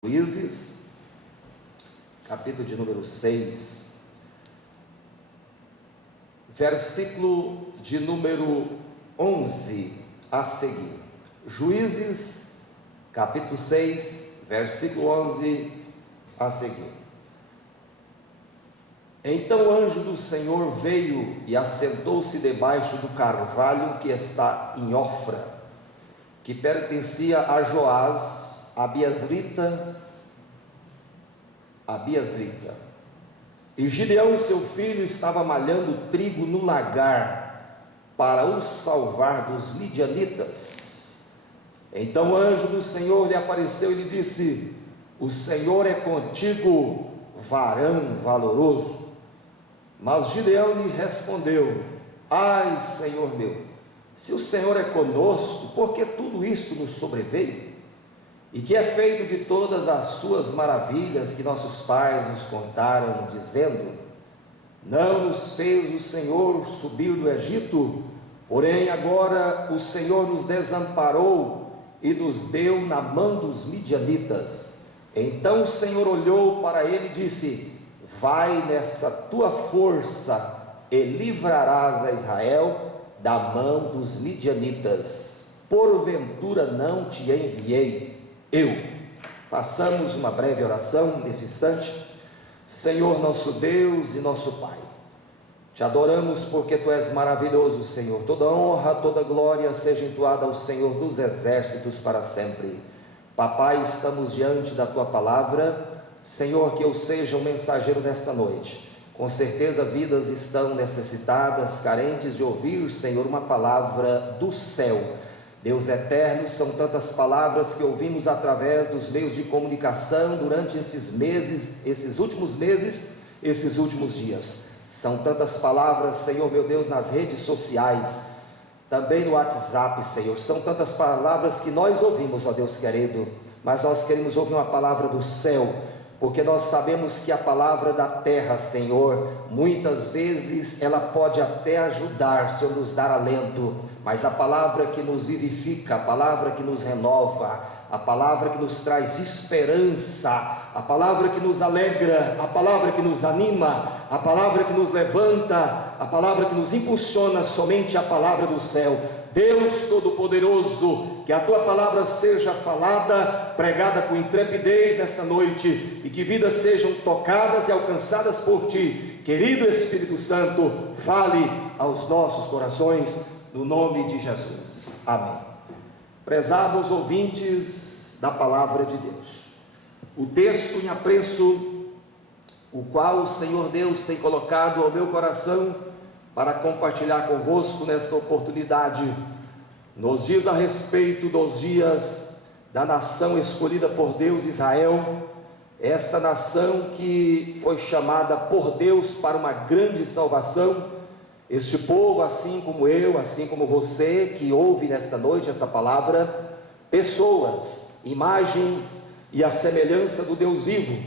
Juízes, capítulo de número 6, versículo de número 11 a seguir. Juízes, capítulo 6, versículo 11 a seguir. Então o anjo do Senhor veio e assentou-se debaixo do carvalho que está em Ofra, que pertencia a Joás, Abiasrita. E Gideão, seu filho, estava malhando trigo no lagar para o salvar dos midianitas. Então o anjo do Senhor lhe apareceu e lhe disse: o Senhor é contigo, varão valoroso. Mas Gideão lhe respondeu: ai, Senhor meu, se o Senhor é conosco, por que tudo isto nos sobreveio? E que é feito de todas as suas maravilhas que nossos pais nos contaram, dizendo: não nos fez o Senhor subir do Egito, porém agora o Senhor nos desamparou e nos deu na mão dos midianitas. Então o Senhor olhou para ele e disse: vai nessa tua força e livrarás a Israel da mão dos midianitas, porventura não te enviei eu? Façamos uma breve oração nesse instante. Senhor nosso Deus e nosso Pai, te adoramos porque Tu és maravilhoso, Senhor. Toda honra, toda glória seja entoada ao Senhor dos exércitos para sempre. Papai, estamos diante da Tua palavra. Senhor, que eu seja um mensageiro nesta noite. Com certeza vidas estão necessitadas, carentes de ouvir, Senhor, uma palavra do céu. Deus eterno, são tantas palavras que ouvimos através dos meios de comunicação durante esses meses, esses últimos dias. São tantas palavras, Senhor meu Deus, nas redes sociais, também no WhatsApp, Senhor. São tantas palavras que nós ouvimos, ó Deus querido, mas nós queremos ouvir uma palavra do céu, porque nós sabemos que a palavra da terra, Senhor, muitas vezes ela pode até ajudar, Senhor, nos dar alento, mas a palavra que nos vivifica, a palavra que nos renova, a palavra que nos traz esperança, a palavra que nos alegra, a palavra que nos anima, a palavra que nos levanta, a palavra que nos impulsiona, somente a palavra do céu. Deus Todo-Poderoso, que a Tua palavra seja falada, pregada com intrepidez nesta noite, e que vidas sejam tocadas e alcançadas por Ti. Querido Espírito Santo, fale aos nossos corações, no nome de Jesus, amém. Prezados ouvintes da palavra de Deus, o texto em apreço, o qual o Senhor Deus tem colocado ao meu coração para compartilhar convosco nesta oportunidade, nos diz a respeito dos dias da nação escolhida por Deus, Israel, esta nação que foi chamada por Deus para uma grande salvação. Este povo, assim como eu, assim como você que ouve nesta noite esta palavra, pessoas, imagens e a semelhança do Deus vivo.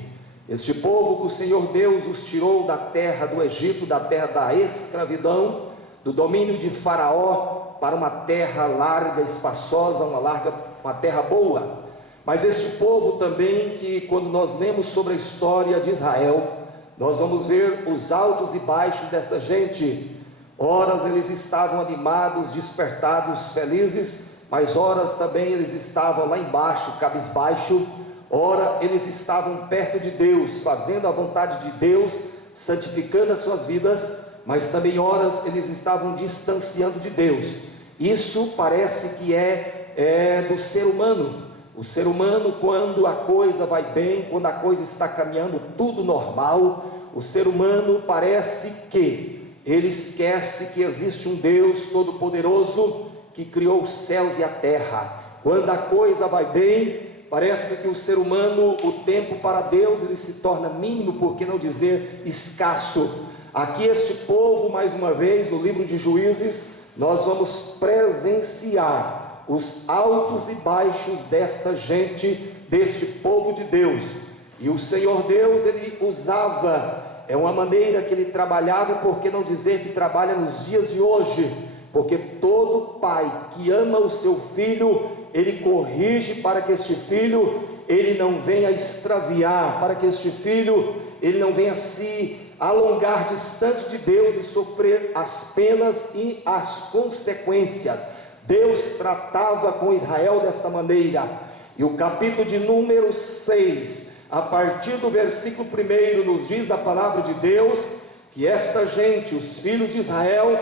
Este povo que o Senhor Deus os tirou da terra do Egito, da terra da escravidão, do domínio de Faraó, para uma terra larga, espaçosa, uma terra boa. Mas este povo também que, quando nós lemos sobre a história de Israel, nós vamos ver os altos e baixos desta gente. Horas eles estavam animados, despertados, felizes, mas horas também eles estavam lá embaixo, cabisbaixo. Ora eles estavam perto de Deus, fazendo a vontade de Deus, santificando as suas vidas, mas também horas eles estavam distanciando de Deus. Isso parece que é do ser humano. O ser humano, quando a coisa vai bem, quando a coisa está caminhando tudo normal, o ser humano parece que ele esquece que existe um Deus Todo-Poderoso que criou os céus e a terra. Quando a coisa vai bem, parece que o ser humano, o tempo para Deus, ele se torna mínimo, por que não dizer escasso. Aqui este povo, mais uma vez, no livro de Juízes, nós vamos presenciar os altos e baixos desta gente, deste povo de Deus. E o Senhor Deus, ele usava, é uma maneira que ele trabalhava, por que não dizer que trabalha nos dias de hoje, porque todo pai que ama o seu filho, ele corrige para que este filho ele não venha extraviar, para que este filho ele não venha se alongar distante de Deus e sofrer as penas e as consequências. Deus tratava com Israel desta maneira. E o capítulo de número 6, a partir do versículo 1, nos diz a palavra de Deus, que esta gente, os filhos de Israel,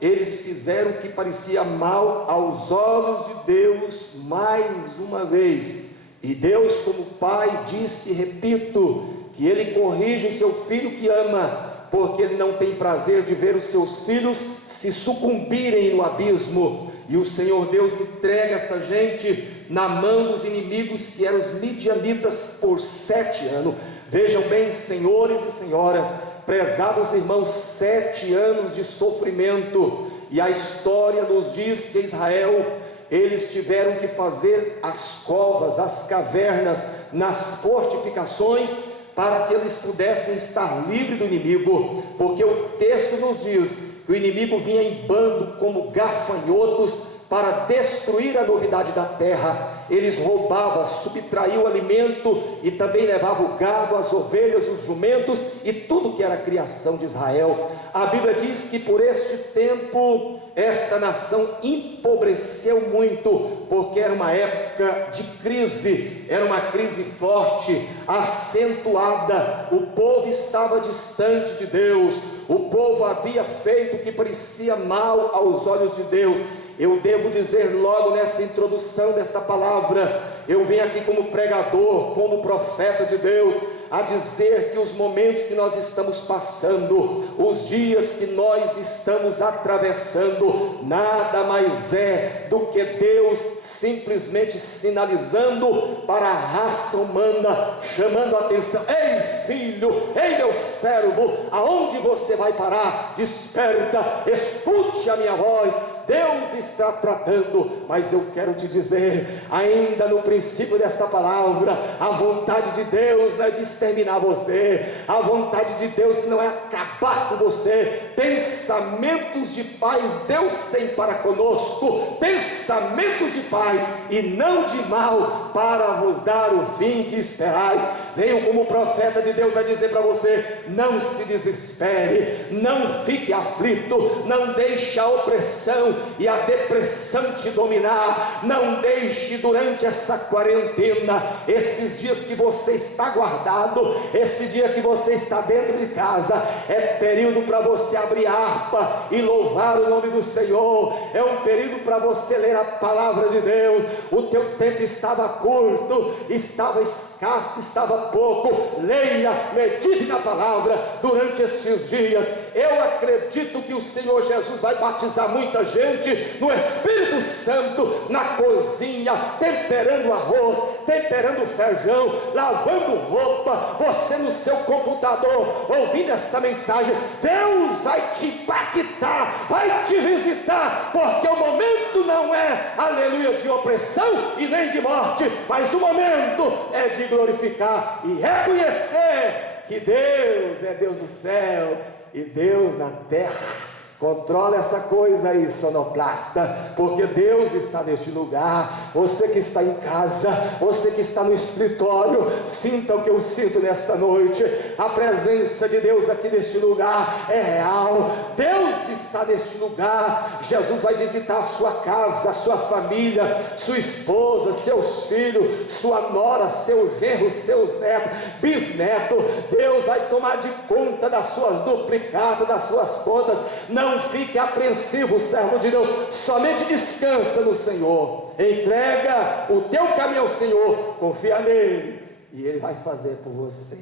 eles fizeram o que parecia mal aos olhos de Deus mais uma vez. E Deus, como Pai, disse, repito, que Ele corrige o seu filho que ama, porque Ele não tem prazer de ver os seus filhos se sucumbirem no abismo. E o Senhor Deus entrega esta gente na mão dos inimigos, que eram os midianitas, por 7 anos. Vejam bem, senhores e senhoras, prezados irmãos, 7 anos de sofrimento. E a história nos diz que Israel, eles tiveram que fazer as covas, as cavernas, nas fortificações, para que eles pudessem estar livres do inimigo, porque o texto nos diz que o inimigo vinha em bando como gafanhotos para destruir a novidade da terra. Eles roubavam, subtraíam o alimento e também levavam o gado, as ovelhas, os jumentos e tudo que era criação de Israel. A Bíblia diz que por este tempo esta nação empobreceu muito, porque era uma época de crise, era uma crise forte, acentuada. O povo estava distante de Deus, o povo havia feito o que parecia mal aos olhos de Deus. Eu devo dizer logo nessa introdução desta palavra, eu venho aqui como pregador, como profeta de Deus, a dizer que os momentos que nós estamos passando, os dias que nós estamos atravessando, nada mais é do que Deus simplesmente sinalizando para a raça humana, chamando a atenção: ei filho, ei meu servo, aonde você vai parar? Desperta, escute a minha voz. Deus está tratando, mas eu quero te dizer, ainda no princípio desta palavra, a vontade de Deus não é de exterminar você, a vontade de Deus não é acabar com você. Pensamentos de paz Deus tem para conosco, pensamentos de paz e não de mal, para vos dar o fim que esperais. Venho como profeta de Deus a dizer para você: não se desespere, não fique aflito, não deixe a opressão e a depressão te dominar. Não deixe durante essa quarentena, esses dias que você está guardado, esse dia que você está dentro de casa, é período para você abrir a harpa e louvar o nome do Senhor. É um período para você ler a palavra de Deus. O teu tempo estava curto, estava escasso, estava pouco. Leia, medite na palavra durante estes dias. Eu acredito que o Senhor Jesus vai batizar muita gente no Espírito Santo, na cozinha, temperando arroz, temperando feijão, lavando roupa. Você no seu computador, ouvindo esta mensagem, Deus vai te impactar, vai te visitar, porque o momento não é, aleluia, de opressão e nem de morte, mas o momento é de glorificar e reconhecer que Deus é Deus no céu e Deus na terra. Controla essa coisa aí, sonoplasta, porque Deus está neste lugar. Você que está em casa, você que está no escritório, sinta o que eu sinto nesta noite. A presença de Deus aqui neste lugar é real. Deus está neste lugar. Jesus vai visitar a sua casa, a sua família, sua esposa, seus filhos, sua nora, seu genro, seus netos, bisnetos. Deus vai tomar de conta das suas duplicadas, das suas contas. Não fique apreensivo, servo de Deus, somente descansa no Senhor, entrega o teu caminho ao Senhor, confia nele e Ele vai fazer por você.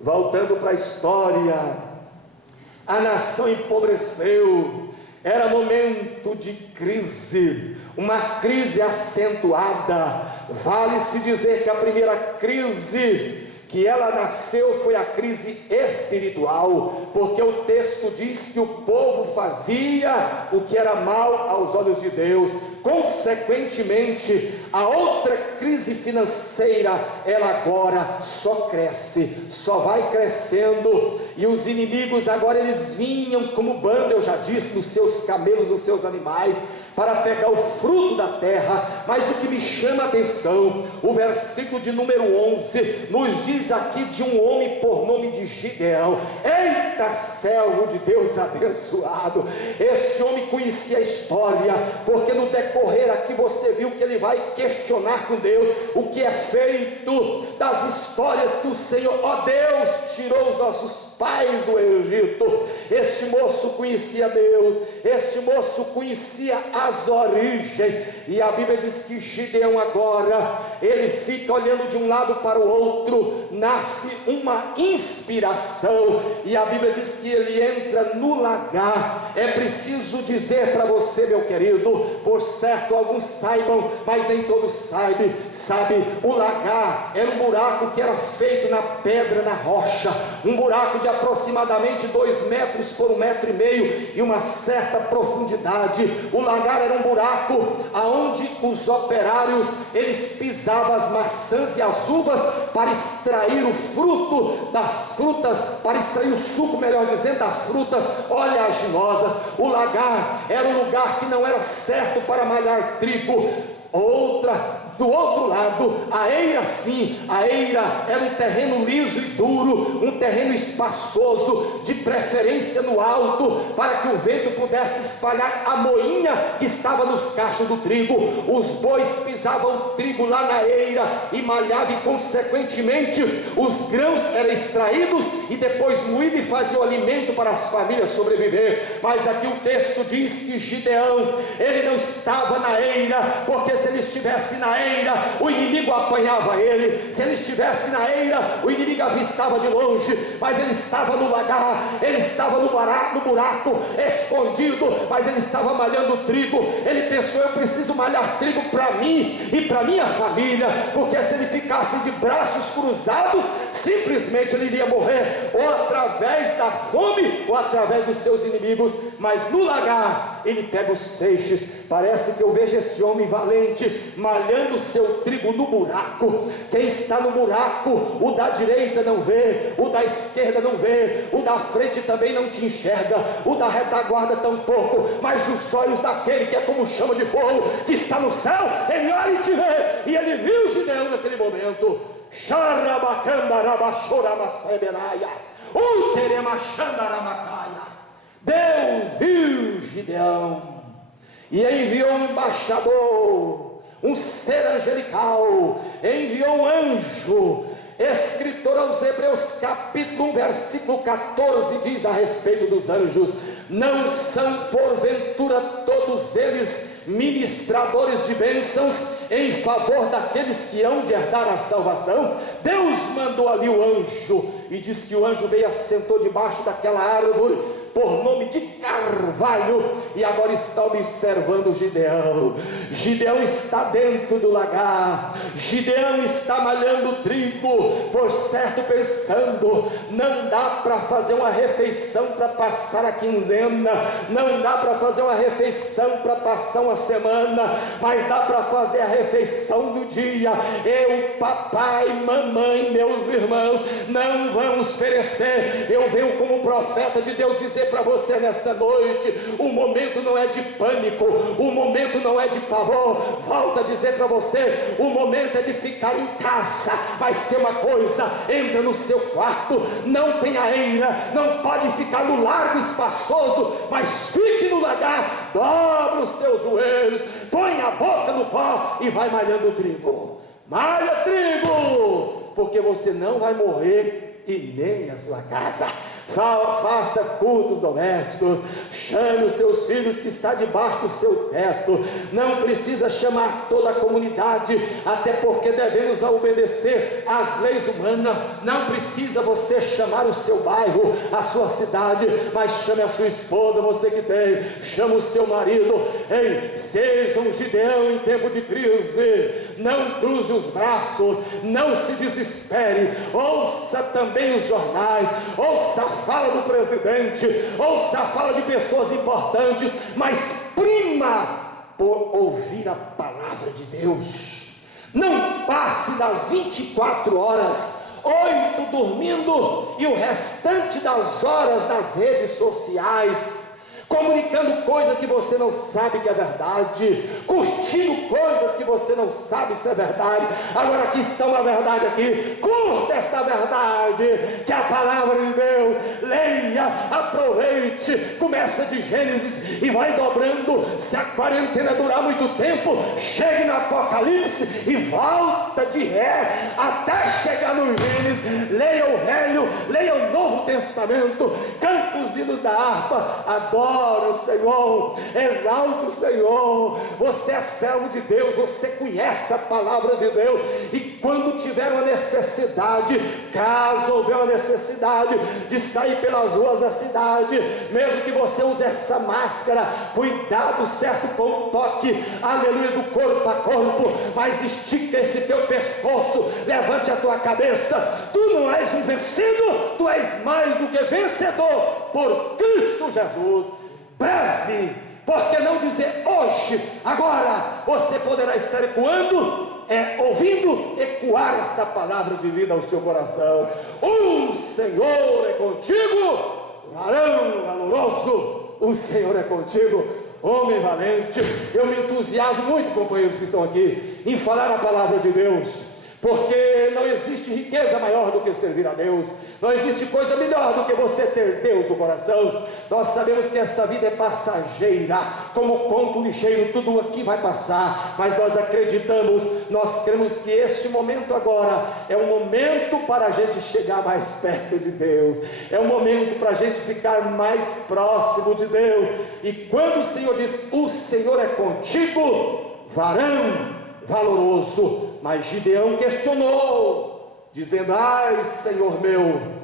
Voltando para a história, a nação empobreceu, era momento de crise, uma crise acentuada. Vale-se dizer que a primeira crise que ela nasceu foi a crise espiritual, porque o texto diz que o povo fazia o que era mal aos olhos de Deus. Consequentemente, a outra crise financeira, ela agora só cresce, só vai crescendo, e os inimigos agora eles vinham como bando, eu já disse, nos seus camelos, nos seus animais, para pegar o fruto da terra. Mas o que me chama a atenção, o versículo de número 11, nos diz aqui de um homem por nome de Gideão. Eita, servo de Deus abençoado! Este homem conhecia a história, porque no decorrer aqui você viu que ele vai questionar com Deus o que é feito das histórias que o Senhor, ó Deus, tirou os nossos pais do Egito. Este moço conhecia Deus, este moço conhecia as origens, e a Bíblia diz que Gideão agora, ele fica olhando de um lado para o outro, nasce uma inspiração, e a Bíblia diz que ele entra no lagar. É preciso dizer para você, meu querido, por certo alguns saibam, mas nem todos sabe, o lagar era um buraco que era feito na pedra, na rocha, um buraco de aproximadamente 2 metros por 1,5 metros e uma certa profundidade. O lagar era um buraco aonde os operários, eles pisavam as maçãs e as uvas para extrair o fruto das frutas, para extrair o suco, melhor dizendo, das frutas oleaginosas. O lagar era um lugar que não era certo para malhar trigo. Do outro lado, a eira sim, a eira era um terreno liso e duro, um terreno espaçoso, de preferência no alto, para que o vento pudesse espalhar a moinha que estava nos cachos do trigo. Os bois pisavam o trigo lá na eira e malhavam, e consequentemente os grãos eram extraídos e depois moídos e faziam alimento para as famílias sobreviver. Mas aqui o texto diz que Gideão, ele não estava na eira, porque se ele estivesse na eira, o inimigo apanhava ele. Se ele estivesse na eira, o inimigo avistava de longe. Mas ele estava no lagar, ele estava no buraco, escondido, mas ele estava malhando trigo. Ele pensou: eu preciso malhar trigo para mim e para minha família, porque se ele ficasse de braços cruzados, simplesmente ele iria morrer, ou através da fome, ou através dos seus inimigos. Mas no lagar, ele pega os feixes. Parece que eu vejo este homem valente malhando o seu trigo no buraco. Quem está no buraco, o da direita não vê, o da esquerda não vê, o da frente também não te enxerga, o da retaguarda tampouco, mas os olhos daquele que é como chama de fogo, que está no céu, ele olha e te vê. E ele viu Gideão naquele momento. Deus viu Gideão e enviou um embaixador, um ser angelical, enviou um anjo. Escritor aos Hebreus capítulo 1 versículo 14 diz a respeito dos anjos: não são porventura todos eles ministradores de bênçãos em favor daqueles que hão de herdar a salvação? Deus mandou ali o anjo, e diz que o anjo veio e assentou debaixo daquela árvore por nome de carvalho, e agora está observando Gideão. Gideão está dentro do lagar, Gideão está malhando trigo, por certo pensando: não dá para fazer uma refeição para passar a quinzena, não dá para fazer uma refeição para passar uma semana, mas dá para fazer a refeição do dia. Eu, papai, mamãe, meus irmãos, não vamos perecer. Eu venho como profeta de Deus dizer para você nesta noite: o momento não é de pânico, o momento não é de pavor. Volto a dizer para você: o momento é de ficar em casa. Mas tem uma coisa: entra no seu quarto, não tem a eira, não pode ficar no largo espaçoso, mas fique no lagar, dobra os seus joelhos, põe a boca no pó e vai malhando o trigo. Malha trigo, porque você não vai morrer e nem a sua casa. Faça cultos domésticos, chame os teus filhos que está debaixo do seu teto. Não precisa chamar toda a comunidade, até porque devemos obedecer às leis humanas. Não precisa você chamar o seu bairro, a sua cidade, mas chame a sua esposa, você que tem, chama o seu marido. Ei, seja um Gideão em tempo de crise. Não cruze os braços, não se desespere. Ouça também os jornais, ouça a fala do presidente, ouça a fala de pessoas importantes, mas prima por ouvir a palavra de Deus. Não passe das 24 horas, 8 dormindo e o restante das horas nas redes sociais. comunicando coisas que você não sabe que é verdade, curtindo coisas que você não sabe se é verdade. Agora aqui está uma verdade aqui, curta esta verdade, que é a palavra de Deus. Leia, aproveite, começa de Gênesis e vai dobrando. Se a quarentena durar muito tempo, chegue no Apocalipse e volta de ré até chegar no Gênesis. Leia o Velho, leia o Novo Testamento, canta os hinos da harpa, adore o Senhor, exalte o Senhor. Você é servo de Deus, você conhece a palavra de Deus, e quando tiver uma necessidade, caso houver uma necessidade de sair pelas ruas da cidade, mesmo que você use essa máscara, cuidado certo com o toque, aleluia, do corpo a corpo, mas estica esse teu pescoço, levante a tua cabeça. Tu não és um vencido, tu és mais do que vencedor por Cristo Jesus. Breve, porque não dizer hoje, agora, você poderá estar ecoando, ouvindo ecoar esta palavra de vida ao seu coração. O Senhor é contigo, varão valoroso, o Senhor é contigo, homem valente. Eu me entusiasmo muito, companheiros que estão aqui, em falar a palavra de Deus, porque não existe riqueza maior do que servir a Deus. Não existe coisa melhor do que você ter Deus no coração. Nós sabemos que esta vida é passageira, como conto lixeiro, tudo aqui vai passar, mas nós acreditamos, nós cremos que este momento agora é um momento para a gente chegar mais perto de Deus, é um momento para a gente ficar mais próximo de Deus. E quando o Senhor diz, o Senhor é contigo, varão valoroso, mas Gideão questionou, dizendo, ai Senhor meu,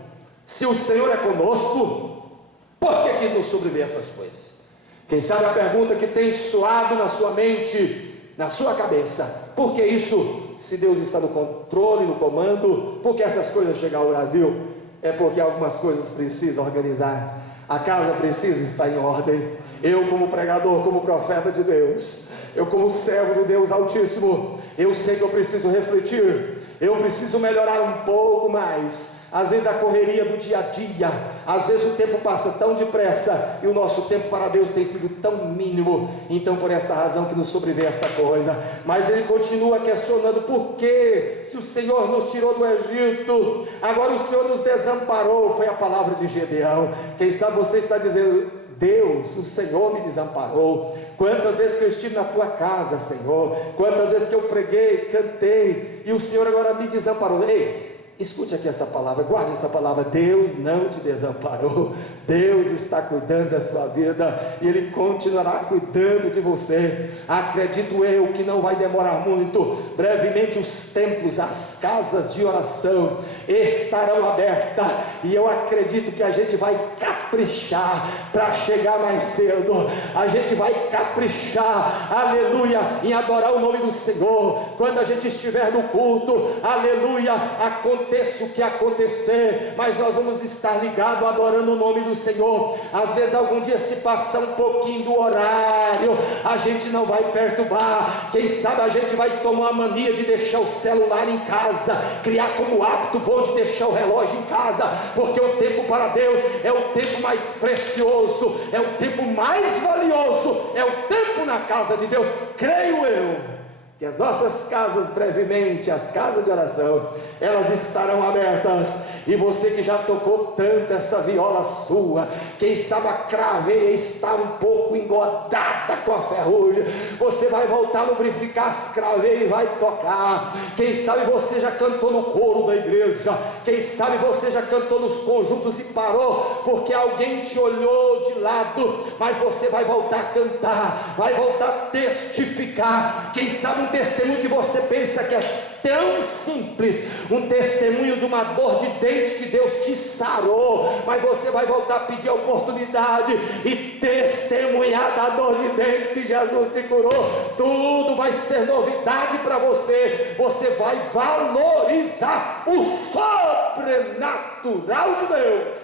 se o Senhor é conosco, por que nos sobrevêm essas coisas? Quem sabe a pergunta que tem soado na sua mente, na sua cabeça, por que isso? Se Deus está no controle, no comando, por que essas coisas chegam ao Brasil? É porque algumas coisas precisam organizar, a casa precisa estar em ordem. Eu, como pregador, como profeta de Deus, eu como servo do Deus Altíssimo, eu sei que eu preciso refletir, eu preciso melhorar um pouco mais. Às vezes a correria do dia a dia, às vezes o tempo passa tão depressa, e o nosso tempo para Deus tem sido tão mínimo. Então por esta razão que nos sobrevém esta coisa. Mas ele continua questionando, por que, se o Senhor nos tirou do Egito, agora o Senhor nos desamparou? Foi a palavra de Gideão. Quem sabe você está dizendo, Deus, o Senhor me desamparou. Quantas vezes que eu estive na tua casa, Senhor, quantas vezes que eu preguei, cantei, e o Senhor agora me desamparou. Ei, escute aqui essa palavra, guarde essa palavra, Deus não te desamparou, Deus está cuidando da sua vida, e Ele continuará cuidando de você. Acredito eu que não vai demorar muito, brevemente os templos, as casas de oração estarão abertas, e eu acredito que a gente vai caprichar para chegar mais cedo, a gente vai caprichar, aleluia, em adorar o nome do Senhor. Quando a gente estiver no culto, aleluia, aconteça o que acontecer, mas nós vamos estar ligados adorando o nome do Senhor. Às vezes algum dia se passar um pouquinho do horário, a gente não vai perturbar. Quem sabe a gente vai tomar a mania de deixar o celular em casa, criar como hábito bom de deixar o relógio em casa, porque o tempo para Deus é o tempo mais precioso, é o tempo mais valioso, é o tempo na casa de Deus. Creio eu que as nossas casas, brevemente, as casas de oração, elas estarão abertas. E você que já tocou tanto essa viola sua, quem sabe a craveia está um pouco engodada com a ferrugem, você vai voltar a lubrificar as craveiras e vai tocar. Quem sabe você já cantou no coro da igreja, quem sabe você já cantou nos conjuntos e parou porque alguém te olhou de lado, mas você vai voltar a cantar, vai voltar a testificar. Quem sabe um testemunho que você pensa que é tão simples, um testemunho de uma dor de dente que Deus te sarou, mas você vai voltar a pedir a oportunidade e testemunhar da dor de dente que Jesus te curou. Tudo vai ser novidade para você. Você vai valorizar o sobrenatural de Deus.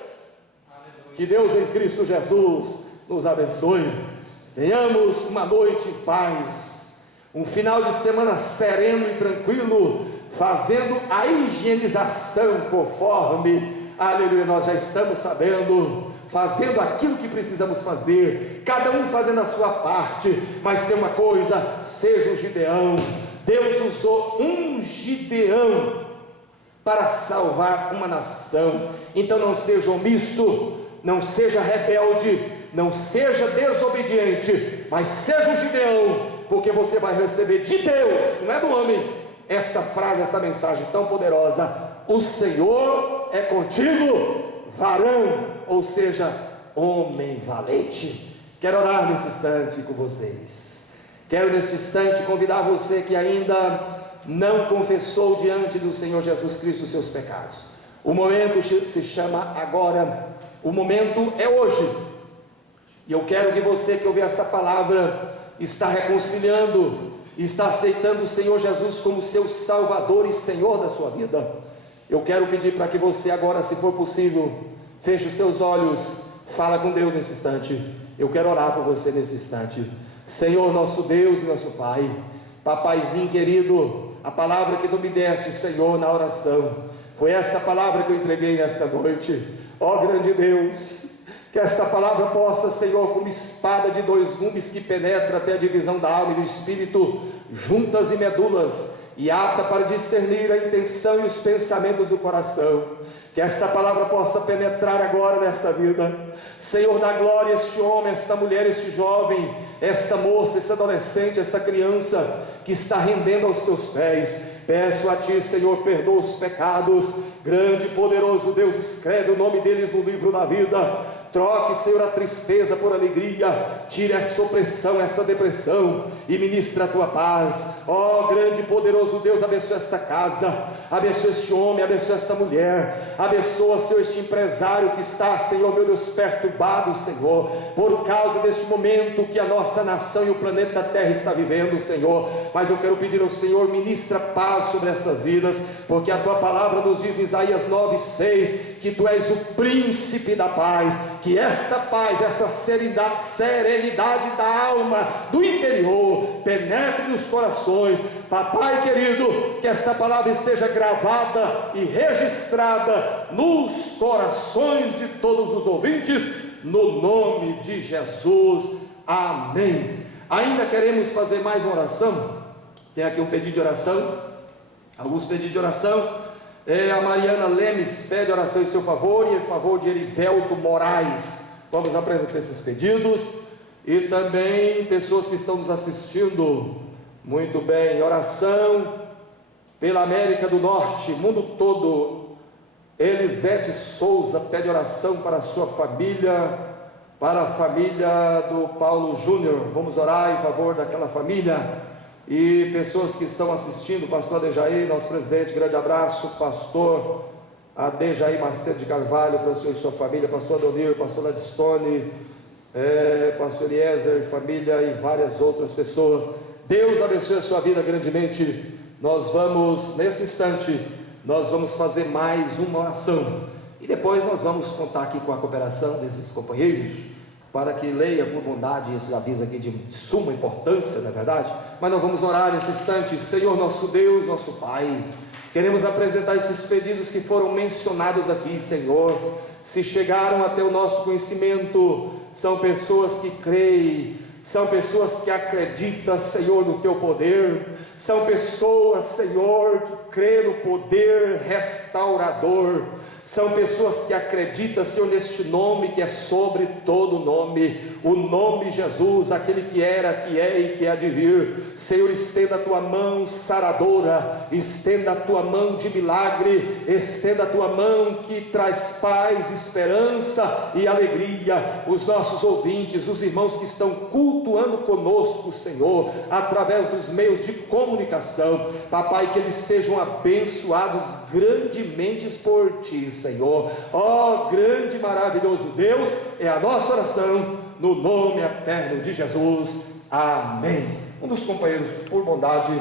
Que Deus em Cristo Jesus nos abençoe. Tenhamos uma noite em paz, um final de semana sereno e tranquilo, fazendo a higienização conforme aleluia, nós já estamos sabendo, fazendo aquilo que precisamos fazer, cada um fazendo a sua parte. Mas tem uma coisa: seja um Gideão. Deus usou um Gideão para salvar uma nação. Então não seja omisso, não seja rebelde, não seja desobediente, mas seja um Gideão, porque você vai receber de Deus, não é do homem, esta frase, esta mensagem tão poderosa: o Senhor é contigo, varão, ou seja, homem valente. Quero orar nesse instante com vocês. Quero nesse instante convidar você que ainda não confessou diante do Senhor Jesus Cristo os seus pecados. O momento se chama agora, o momento é hoje. E eu quero que você que ouviu esta palavra, está reconciliando, está aceitando o Senhor Jesus como seu Salvador e Senhor da sua vida. Eu quero pedir para que você agora, se for possível, feche os teus olhos, fala com Deus nesse instante. Eu quero orar por você nesse instante. Senhor, nosso Deus e nosso Pai, papaizinho querido, a palavra que tu me deste, Senhor, na oração, foi esta palavra que eu entreguei nesta noite. Ó grande Deus, que esta palavra possa, Senhor, como espada de dois gumes que penetra até a divisão da alma e do espírito, juntas e medulas, e apta para discernir a intenção e os pensamentos do coração. Que esta palavra possa penetrar agora nesta vida. Senhor, dá glória a este homem, esta mulher, este jovem, esta moça, esta adolescente, esta criança que está rendendo aos teus pés. Peço a ti, Senhor, perdoa os pecados. Grande e poderoso Deus, escreve o nome deles no livro da vida. Troque, Senhor, a tristeza por alegria, tire essa opressão, essa depressão, e ministra a tua paz. Ó grande e poderoso Deus, abençoa esta casa, abençoa este homem, abençoa esta mulher, abençoa, Senhor, este empresário que está, Senhor, meu Deus, perturbado, Senhor, por causa deste momento que a nossa nação e o planeta Terra está vivendo, Senhor. Mas eu quero pedir ao Senhor, ministra paz sobre estas vidas, porque a tua palavra nos diz em Isaías 9:6, que tu és o príncipe da paz. Que esta paz, essa serenidade da alma, do interior, penetre nos corações. Papai querido, que esta palavra esteja gravada e registrada nos corações de todos os ouvintes, no nome de Jesus, amém. Ainda queremos fazer mais uma oração. Tem aqui um pedido de oração, alguns pedidos de oração. A Mariana Lemes pede oração em seu favor e em favor de Erivelto Moraes. Vamos apresentar esses pedidos. E também pessoas que estão nos assistindo. Muito bem, oração pela América do Norte, mundo todo. Elisete Souza pede oração para a sua família, para a família do Paulo Júnior. Vamos orar em favor daquela família. E pessoas que estão assistindo, pastor Adejaí, nosso presidente, grande abraço, pastor Adejaí Macedo de Carvalho, para o senhor e sua família, pastor Adonir, pastor Ladistone, pastor Eliezer, família e várias outras pessoas. Deus abençoe a sua vida grandemente. Nós vamos, nesse instante, nós vamos fazer mais uma oração, e depois nós vamos contar aqui com a cooperação desses companheiros, para que leia por bondade esse aviso aqui de suma importância, não é verdade? Mas nós vamos orar nesse instante. Senhor nosso Deus, nosso Pai, queremos apresentar esses pedidos que foram mencionados aqui, Senhor. Se chegaram até o nosso conhecimento, são pessoas que creem, são pessoas que acreditam, Senhor, no teu poder, são pessoas, Senhor, que creem no poder restaurador. São pessoas que acreditam, Senhor, neste nome que é sobre todo nome, o nome Jesus, aquele que era, que é e que há de vir. Senhor, estenda a tua mão saradora, estenda a tua mão de milagre, estenda a tua mão que traz paz, esperança e alegria. Os nossos ouvintes, os irmãos que estão cultuando conosco, Senhor, através dos meios de comunicação, papai, que eles sejam abençoados grandemente por ti, Senhor. Ó grande e maravilhoso Deus, é a nossa oração no nome eterno de Jesus, amém. Um dos companheiros, por bondade,